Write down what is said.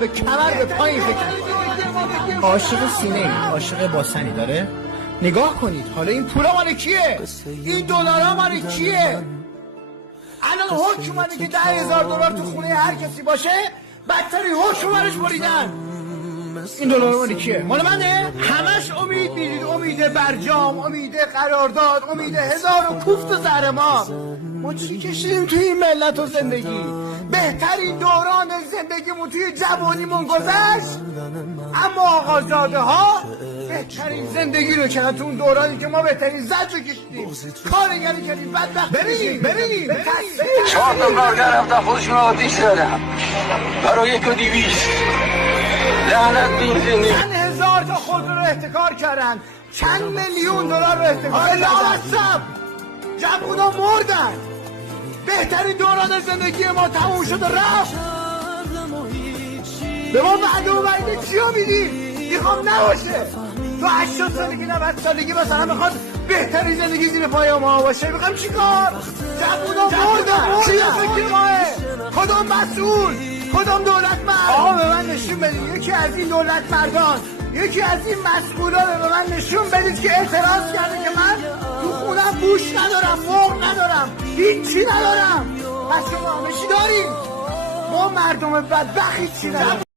به کمر به پایین فکر عاشق سینه ای، عاشق باسنی داره. نگاه کنید حالا این پولا مال کیه؟ این دلارا مال کیه؟ الان حکم اومده که $10,000 تو خونه هر کسی باشه بدتری حکم برش بریدن. این دلار مال کیه؟ مال منه؟ همش امید میدید، امید برجام، امید قرارداد، امید هزار و کوفت و زهرمار. ما چی کشیدیم توی این ملت و زندگی؟ بهترین دوران زندگیمون توی جوانیمون گذشت، اما آقازاده ها بهترین زندگی رو کردن تو اون دورانی که ما بهترین زد رو کشیدیم، کارگری کردیم، بدبخت بریم 4 تا کارگر رفتن خودشون آتیش زدن برای 1,200. لعنت به این زندگی. چند هزار تا خود رو احتکار کردن، چند میلیون دلار رو احتکار کردن، جوونا مردن. بهترین دوران زندگی ما تموم شد و رفت. به ما وعده و وعده چی رو میدی؟ میخوام نباشه. تو 80 سالگی 90 سالگی مثلا میخواد بهترین زندگی زیر پای ما باشه. میخوام چی کار؟ جوونا مردن. چی فکر ماه؟ کدام مسئول؟ کدام دولت مرد؟ آقا به من نشون بدید یکی از این دولت مردان، یکی از این مسئولا به من نشون بدید که اعتراض کرده که من تو خونم بوش ندارم، مرغ ندارم، هیچی ندارم. پس شما همه چی داریم، ما مردم بدبخت هیچی نداریم.